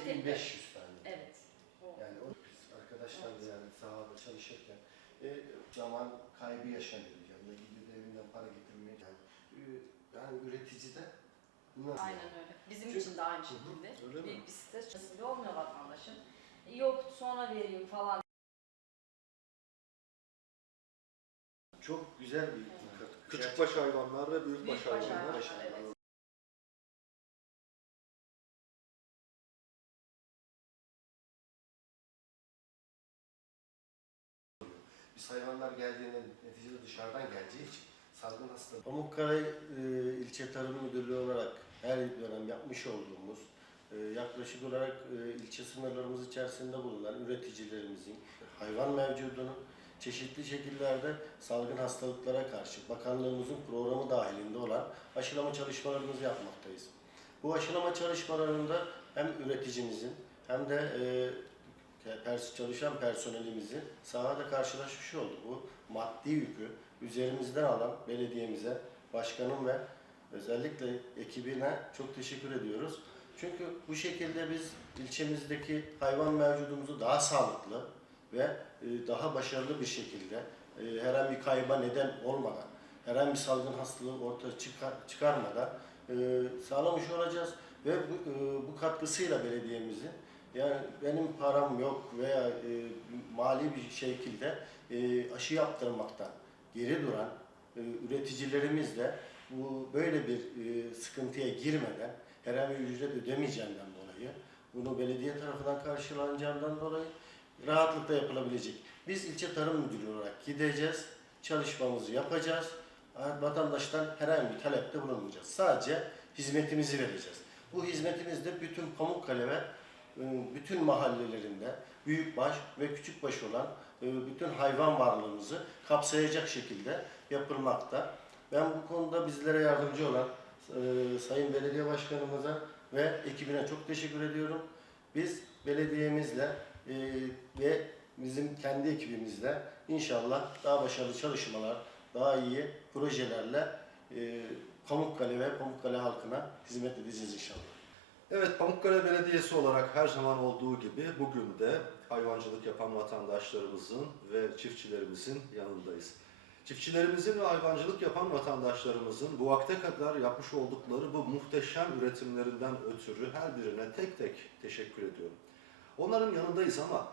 de tek 6500 tane. Evet. O. Yani o biz arkadaşlar da Evet. yani sahada çalışırken e, zaman kaybı yaşanıyor. Yanına gidiyor da evinden para getirmeye. Yani, e, yani üreticide nasıl Aynen yani? öyle. Bizim Çünkü- için de aynı şekilde. öyle mi? Büyük bir stres çözümü olmuyor vatandaşın. Yok sonra vereyim falan. Çok güzel bir Evet. dikkat. Küçükbaş hayvanlar ve büyükbaş Büyükbaş hayvanlar. hayvanlar, evet. Biz hayvanlar geldiğinde neticede dışarıdan geleceği için salgın hastalığı. Pamukkale e, İlçe Tarım Müdürlüğü olarak her dönem yapmış olduğumuz e, yaklaşık olarak e, ilçe sınırlarımız içerisinde bulunan üreticilerimizin hayvan mevcudunun çeşitli şekillerde salgın hastalıklara karşı bakanlığımızın programı dahilinde olan aşılama çalışmalarımızı yapmaktayız. Bu aşılama çalışmalarında hem üreticimizin hem de e, pers- çalışan personelimizin sahada karşılaşmış olduk. Bu maddi yükü üzerimizden alan belediyemize, başkanım ve özellikle ekibine çok teşekkür ediyoruz. Çünkü bu şekilde biz ilçemizdeki hayvan mevcudumuzu daha sağlıklı ve e, daha başarılı bir şekilde e, herhangi bir kayba neden olmadan, herhangi bir salgın hastalığı ortaya çıkar, çıkarmadan e, sağlamış olacağız ve bu, bu katkısıyla belediyemizin yani benim param yok veya e, mali bir şekilde e, aşı yaptırmaktan geri duran e, üreticilerimiz de bu böyle bir e, sıkıntıya girmeden herhangi bir ücret ödemeyeceğinden dolayı bunu belediye tarafından karşılanacağından dolayı rahatlıkla yapılabilecek. Biz ilçe tarım müdürü olarak gideceğiz, çalışmamızı yapacağız. Vatandaştan herhangi bir talepte bulunmayacağız. Sadece hizmetimizi vereceğiz. Bu hizmetimiz de bütün Pamukkale ve bütün mahallelerinde büyükbaş ve küçükbaş olan e, bütün hayvan varlığımızı kapsayacak şekilde yapılmakta. Ben bu konuda bizlere yardımcı olan e, Sayın Belediye Başkanımıza ve ekibine çok teşekkür ediyorum. Biz belediyemizle e, ve bizim kendi ekibimizle inşallah daha başarılı çalışmalar, daha iyi projelerle e, Pamukkale ve Pamukkale halkına hizmet edeceğiz inşallah. Evet, Pamukkale Belediyesi olarak her zaman olduğu gibi bugün de hayvancılık yapan vatandaşlarımızın ve çiftçilerimizin yanındayız. Çiftçilerimizin ve hayvancılık yapan vatandaşlarımızın bu vakte kadar yapmış oldukları bu muhteşem üretimlerinden ötürü her birine tek tek teşekkür ediyorum. Onların yanındayız ama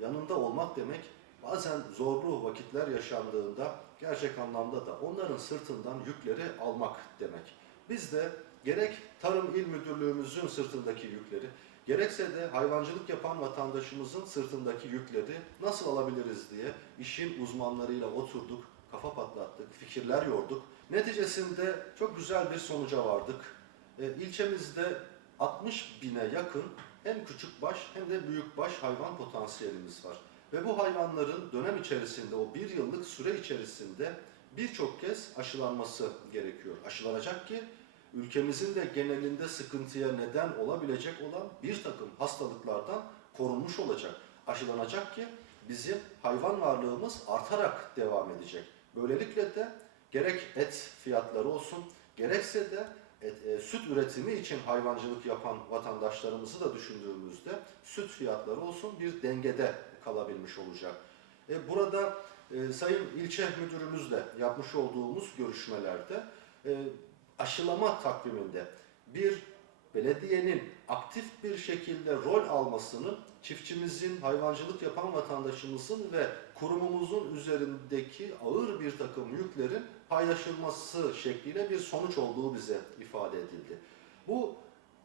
yanında olmak demek bazen zorlu vakitler yaşandığında gerçek anlamda da onların sırtından yükleri almak demek. Biz de gerek Tarım İl Müdürlüğümüzün sırtındaki yükleri, gerekse de hayvancılık yapan vatandaşımızın sırtındaki yükleri nasıl alabiliriz diye işin uzmanlarıyla oturduk, kafa patlattık, fikirler yorduk. Neticesinde çok güzel bir sonuca vardık. E, ilçemizde 60 bine yakın hem küçük baş hem de büyük baş hayvan potansiyelimiz var. Ve bu hayvanların dönem içerisinde, o bir yıllık süre içerisinde birçok kez aşılanması gerekiyor. Aşılanacak ki ülkemizin de genelinde sıkıntıya neden olabilecek olan bir takım hastalıklardan korunmuş olacak. Aşılanacak ki bizim hayvan varlığımız artarak devam edecek. Böylelikle de gerek et fiyatları olsun, gerekse de et, e, süt üretimi için hayvancılık yapan vatandaşlarımızı da düşündüğümüzde süt fiyatları olsun bir dengede kalabilmiş olacak. E, burada e, Sayın İlçe Müdürümüzle yapmış olduğumuz görüşmelerde e, aşılama takviminde bir belediyenin aktif bir şekilde rol almasının çiftçimizin, hayvancılık yapan vatandaşımızın ve kurumumuzun üzerindeki ağır bir takım yüklerin paylaşılması şekliyle bir sonuç olduğu bize ifade edildi. Bu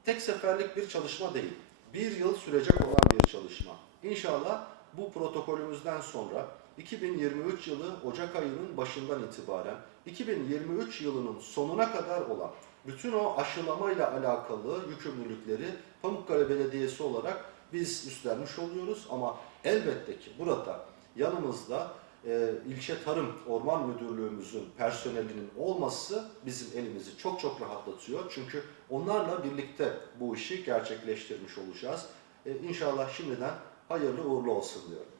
tek seferlik bir çalışma değil, bir yıl sürecek olan bir çalışma. İnşallah bu protokolümüzden sonra 2023 yılı Ocak ayının başından itibaren 2023 yılının sonuna kadar olan bütün o aşılamayla alakalı yükümlülükleri Pamukkale Belediyesi olarak biz üstlenmiş oluyoruz ama elbette ki burada yanımızda e, ilçe tarım orman müdürlüğümüzün personelinin olması bizim elimizi çok çok rahatlatıyor. Çünkü onlarla birlikte bu işi gerçekleştirmiş olacağız. E, inşallah şimdiden hayırlı uğurlu olsun diyorum.